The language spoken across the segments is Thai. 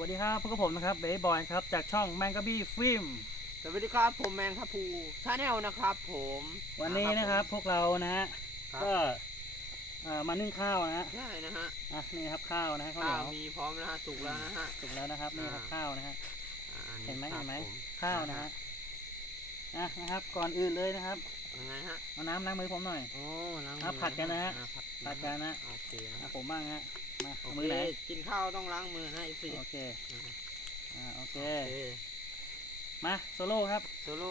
วัสดีครับพวกบผมนะครับเบย์บอยครับจากช่องแมงกะบี้ฟิล์มสวัสดีครับผมแมงทัพูชาแนลนะครับ ผมวันนี้นะครับพวกเรานะฮะครับก็เอ่อมานึ่งข้าวนะฮะใช่นะฮะอะนี่นะครับข้าวนะฮะข้าวเหข้านีวยวมีพร้อมแล้วฮะสุกแล้วนะฮะสุกแล้วนะครับนี่ครับอ่าข้าวนะฮะอ่าเห็นไหมครัเห็บนไหมผข้าวนะฮะอะนะครับ ก่อนอื่นเลยนะครับ ยังไงฮะเอาน้ำล้างมือผมหน่อย โอ้ล้างอะผัดกันนะฮะ อ่าผัดผัดกันนะโอเคนะอะผมบ้างฮะ มาโอเอาเคมือไหน กินข้าวต้องล้างมือนะไอ้สิโอเค อ่า โอเค โอเคมาโซโล่ครับ โซโล่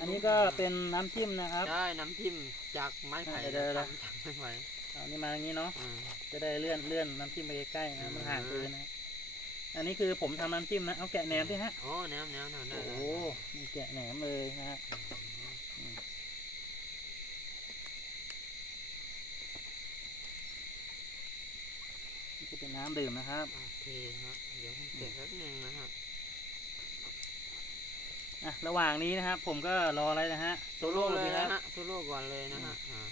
อันนี้ก็เป็นน้ำจิ้มนะครับ ได้น้ำจิ้มจากไม้ไผ่เดี๋ยวเดี๋ยวเดี๋ยวทำจากไม้ไผ่เอานี่มาอย่างนี้เนาะอ่าจะได้เลื่อนเลื่อนน้ำจิ้มไปใกล้ๆนะ มันห่างอืมเกินนะ อันนี้คือผมทำน้ำจิ้มนะ เอาแกะแหนมดิฮะ โอ้แนวแนวแนวได้โอ้ได้โหมีแกะแหนมเลยนะฮะอืม นี่คือเป็นน้ำดื่มนะครับ โอเคฮะเดี๋ยวผมเก็บแป๊บนึงนะฮะอะระหว่างนี้นะครับ ผมก็รออะไรนะฮะโซโล่เลยสิคนะรับฮะโซโล่ก่อนเลยนะฮะอ่า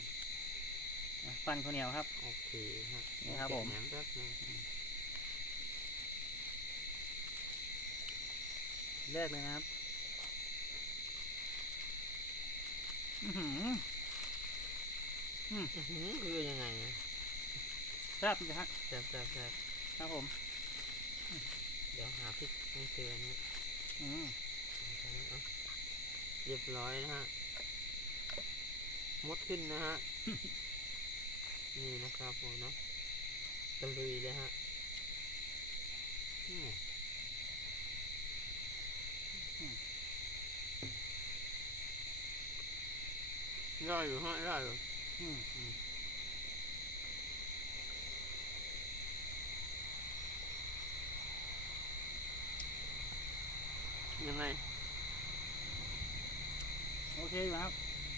อะปั้นข้าวเหนียวครับ โอเคฮะนี่ครับผม เก็แหนมแป๊บนึงแรกเลยนะครับอือหืออื้อหือคือยังไงอะ แซ่บนะฮะแซ่บแซ่บแซ่บครับผม เดี๋ยวหาพริกไม่เจอนี่อืมเอาเรียบร้อยนะฮะมดขึ้นนะฮะ นี่นะครับผมเนาะตะลุยเลยฮะอืมได้อยู่ฮะได้อยู่ ยังไง โอเคอยู่ครับ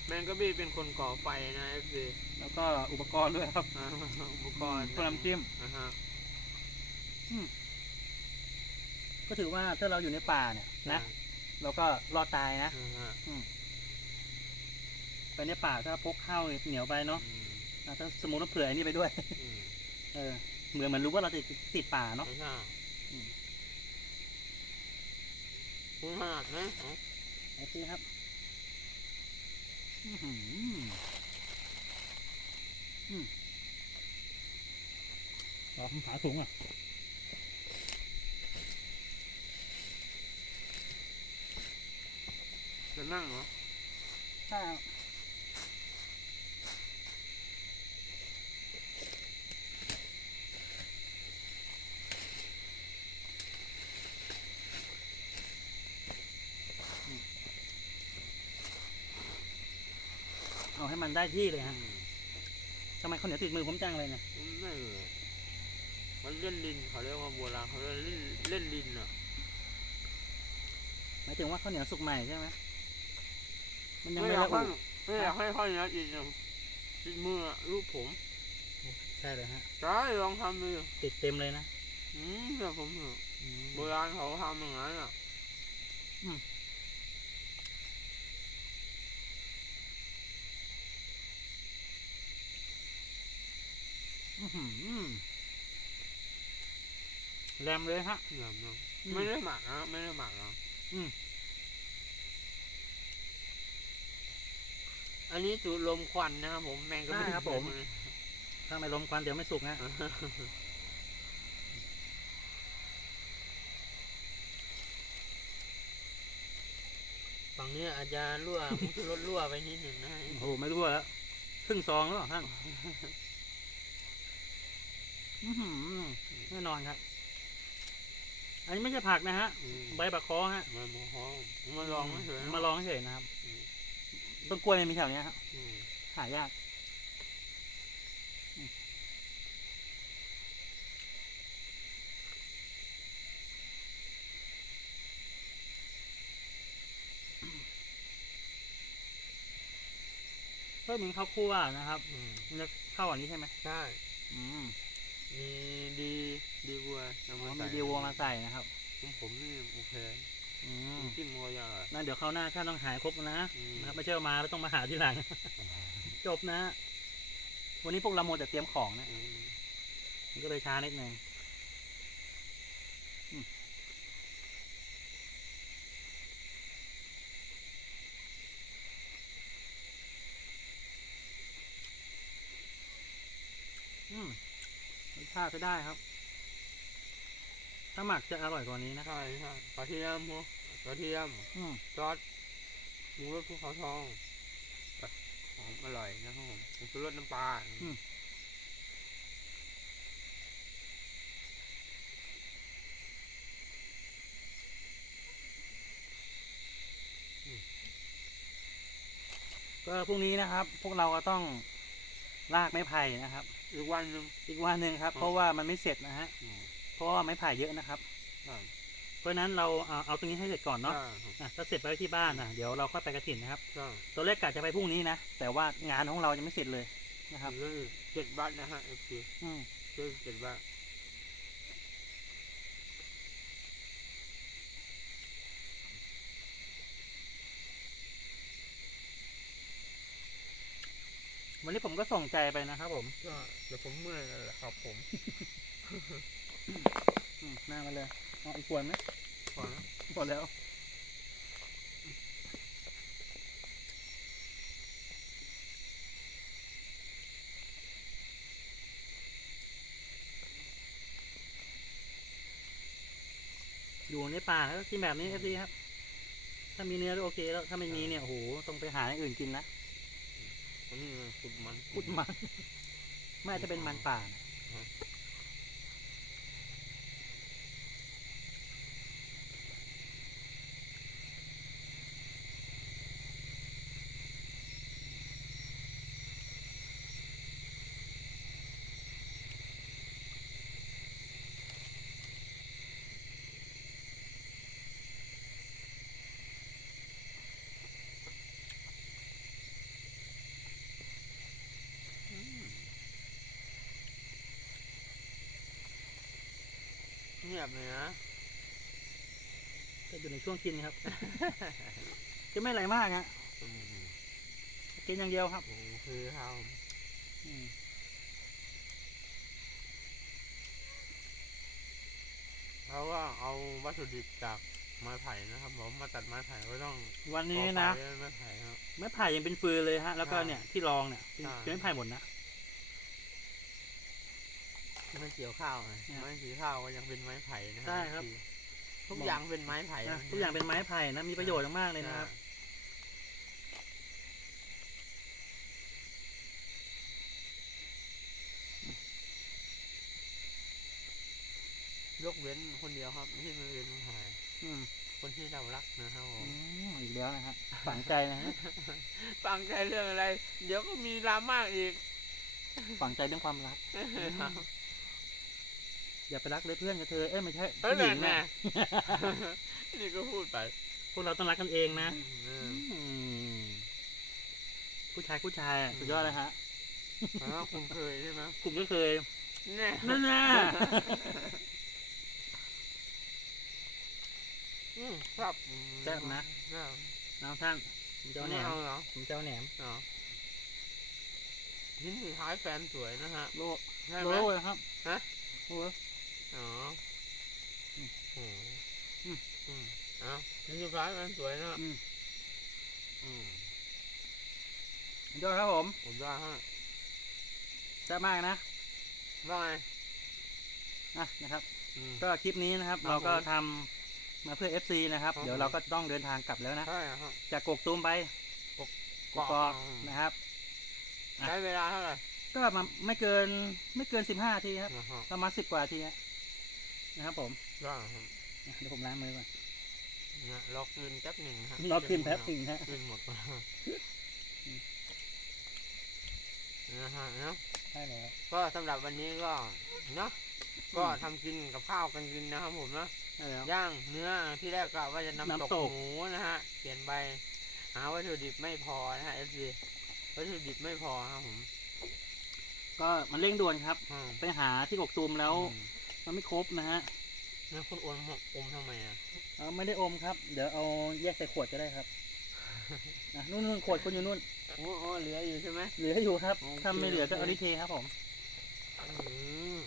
แมงกะบี้เป็นคนก่อไฟนะเอฟซีแล้วก็อุปกรณ์ด้วยครับอุปกรณ์เพื่อน้ำจิ้มนะฮะก็ถือว่าถ้าเราอยู่ในป่าเนี่ยนะเราก็รอดตายนะนะฮะไปในป่าถ้าพกข้าวเหนียวไปเนาะอืมอะถ้าสมมติว่าเผื่ออันนี้ไปด้วยอืมเออ เหมือนเหมันรู้ว่าเราติดติดป่าเนาะ ม่ใช่อืมคุณขนาดนะเอาโอเครับอืมอืมรอืมเราหาถุงอะจะนั่งเหรอใช่ครับอืมเอาให้ มันได้ที่เลยฮะทำไมข้าวเหนียวติดมือผมจังเลยเนี่ยไม่เลยมันเล่นดินเขาเรียกว่าโบราณเขาเรียกเล่นเล่นดินอะหมายถึงว่าข้าวเหนียวสุกใหม่ใช่ไหมมันยังไม่ไม่อยาละกอุให้ไม่อยากให้ค่อยนะอีกนะติดมืออะรูปผมใช่เลยฮะใช่ลองทำดูติดเต็มเลยนะอืมเดี๋ยวผมเถอะอืมโบราณเขาทำอย่างนั้นอะ อื้อหือ แรมเลยฮะแบบนั้นอืม ไม่ได้หมักนะไม่ได้หมักนะอืมอันนี้สูตรลมควันนะครับผมแมงก็ได้ครับผม ถ้าไม่ลมควันเดี๋ยวไม่สุกฮะฝั่งนี้อาจจะรั่วมุกรถรั่วไปนิดหนึ่งนะโอ้โหไม่รู้แล้วครึ่งซองแล้วเหรอท่านอื้อหือ แน่นอนครับ อันนี้ไม่ใช่ผักนะฮะอืมใบบักคอฮะมาโมโหมาลองไม่เฉยนะมาลองเฉยๆนะครับอืมต้นกล้วยไม่มีแถวเนี้ยครับอืมหายากอืมเพิ่มมีข้าวคั่วนะครับอืมมันจะเข้าอันนี้ใช่ไหมใช่ อืม มีดีดีวัวอ๋นำอมามีใส่ดีวัวมาใส่นะครับ ของผมนี่โอเคอืมจิ้มวัวอร่อยนั่นเดี๋ยวคราวหน้าท่านต้องหายครบนะอืม นะครับไม่ใช่ว่ามาแล้วต้องมาหาที่หลัง จบนะ วันนี้พวกเราโมวแต่เตรียมของนะ อืมมันก็เลยช้านิดนึงรสชาติใช้ได้ครับ ถ้าหมักจะอร่อยกว่านี้นะใช่ใช่กระเทียมหัวกระเทียมอืมซอสหมูรสภูเขาทองหอมอร่อยนะครับผมผงชูรสน้ำปลาอืมก็พรุ่งนี้นะครับ พวกเราก็ต้อง ลากไม้ไผ่นะครับ อีกวันหนึ่งอีกวันหนึ่งครับอืมเพราะว่ามันไม่เสร็จนะฮะอืมเพราะว่าไม้ไผ่เยอะนะครับใช่เพราะฉะนั้นเราเอาเอาตรงนี้ให้เสร็จก่อนเนาะใช่ครับอะถ้าเสร็จไปไว้ที่บ้านนะเดี๋ยวเราค่อยไปกระถินนะครับใช่ตัวเลขกะจะไปพรุ่งนี้นะแต่ว่างานของเรายังไม่เสร็จเลยนะครับ เหลืออีกเจ็ดบัตนะฮะเอฟซีอืม เหลืออีกเจ็ดบัต วันนี้ผมก็ส่งใจไปนะครับผมใช่เดี๋ยวผมเมื่อยแล้วแหละครับผมอืมหน้ามาเลยเอาอีกขวดไหมพอแล้วหมดแล้ว อยู่ในป่าแล้วก็กินแบบนี้ครับดีครับ ถ้ามีเนื้อก็โอเคแล้ว ถ้าไม่มีเนี่ยโอ้โหต้องไปหาอย่างอื่นกินนะอั นนี้มันขุดมันพูดมันไม่จะเป็นมันป่านะ เงียบเลยนะก็อยู่ในช่วงกินครับ จะไม่อะไรมากฮะอืมกินอย่างเดียวครับโอ้คือข้าวอืมเขาก็เอาวัตถุดิบจากไม้ไผ่นะครับผมมาตัดไม้ไผ่ก็ต้องวันนี้นะก่อไฟด้วยไม้ไผ่ครับ ไม้ไผ่ยังเป็นฟืนเลยฮะ แล้วก็ใช่เนี่ยที่รองเนี่ยเป็นใช่ เป็นไม้ไผ่หมดนะ ไม่เกี่ยวข้าวไงเนี่ยไม้สีข้าวก็ยังเป็นไม้ไผ่นะใช่ครับ ทุกอย่างเป็นไม้ไผ่นะนะทุกอย่างเป็นไม้ไผ่นะมีประโยชน์มากๆเลยนะครับยกเว้นคนเดียวครับที่ไม่เป็นไม้ไผ่อืมคนที่เรารักนะครับผอืมมอีกแล้วนะฮะฝังใจนะฮะฟังใจเรื่องอะไร เดี๋ยวก็มีดราม่าอีก ฝังใจเรื่องความรัก อย่าไปรักเลยเพื่อนกับเธอ เอ้ยไม่ใช่เออผู้หญิงแน่นะ นี่ก็พูดไป พวกเราต้องรักกันเองนะอืมอืมผู้ชายผู้ชายอะสุดยอดเลยฮะแล้วาคุณเคยใช่ไหมกลุ่มก็เคยแน่นั่นน่ะอืมครับแซ่บนะแซ่บน้องท่านผมเจ้าแหนมเอาเหรอผมเจ้าแหนมอ๋อนี่สุดท้ายแฟนสวยนะฮะ โลใช่โลไหมเลยครับ ฮะ โอ้โห อ๋อ อืม โอ้โห อืม อืมเอ้านี่สุดท้ายแฟนสวยนะอืม อืมสุดยอดครับผมผมว่าฮะแซ่บมากนะว่าไงอะนะครับ อืม ก็คลิปนี้นะครับ ครับเราก็ผมทำมาเพื่อ FC นะครับ ครับเดี๋ยวเราก็ต้องเดินทางกลับแล้วนะ ใช่ฮะจากกกตูมไปกกอกนะครับอะใช้เวลาเท่าไหร่ก็มาไม่เกินไม่เกินสิบห้าทีครับนะฮะประมาณสิบกว่าทีฮะนะครับผมได้ฮะ อะเดี๋ยวผมล้างมือก่อนเนี่ยรอคืนแป๊บหนึ่งฮะรอคืนแป๊บหนึ่งฮะคืนหมดนะฮะนะฮะเนาะใช่แล้วก็สำหรับวันนี้ก็เนาะก็ทำกินกับข้าวกันกินนะครับผมเนาะใช่แล้วย่างเนื้อที่แรกก็ว่าจะน้ำน้ำตตกกหมูนะฮะเปลี่ยนไปหาวัตถุดิบไม่พอนะฮะเอฟซีวัตถุดิบไม่พอครับผมก็มันเร่งด่วนครับอืมไปหาที่กกตูมแล้วอืมมันไม่ครบนะฮะ แล้วคุณอมอมทำไมอะเอาไม่ได้อมครับ เดี๋ยวเอาแยกใส่ขวดก็ได้ครับอะนู่นนู่นขวดคนอยู่นู่นโอ้โอ้เหลืออยู่ใช่ไหมเหลืออยู่ครับโอเคถ้าไม่เหลือก็โอเคเอาลิเทครับผมอืม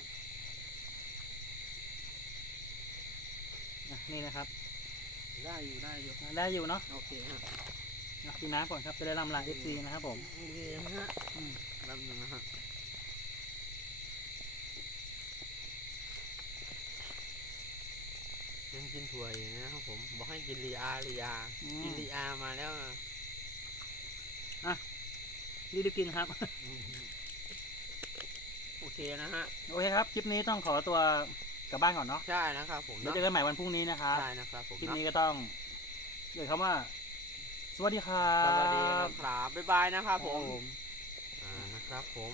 อะนี่นะครับ ได้อยู่ได้อยู่อะได้อยู่เนาะโอเคฮะอะกินน้ำก่อนครับจะได้ลำลาย FC นะครับผมโอเคนะฮะอืมแป๊บหนึงนะฮะ กินถั่วอยู่นะครับผมบอกให้กินรีอารีอาอืกินมรีอามาแล้วนะรีบๆกินครับ โอเคนะฮะโอเคครับ คลิปนี้ต้องขอตัวกลับบ้านก่อนเนาะใช่นะครับผมเดี๋ยวเนาะเจอกันใหม่วันพรุ่งนี้นะครับ ใช่นะครับผมคลิปเนาะนี้ก็ต้องเอ่ยคำว่า สวัสดีครับสวัสดีนะครับบ๊ายบายนะครับผมผมอ่านะครับผม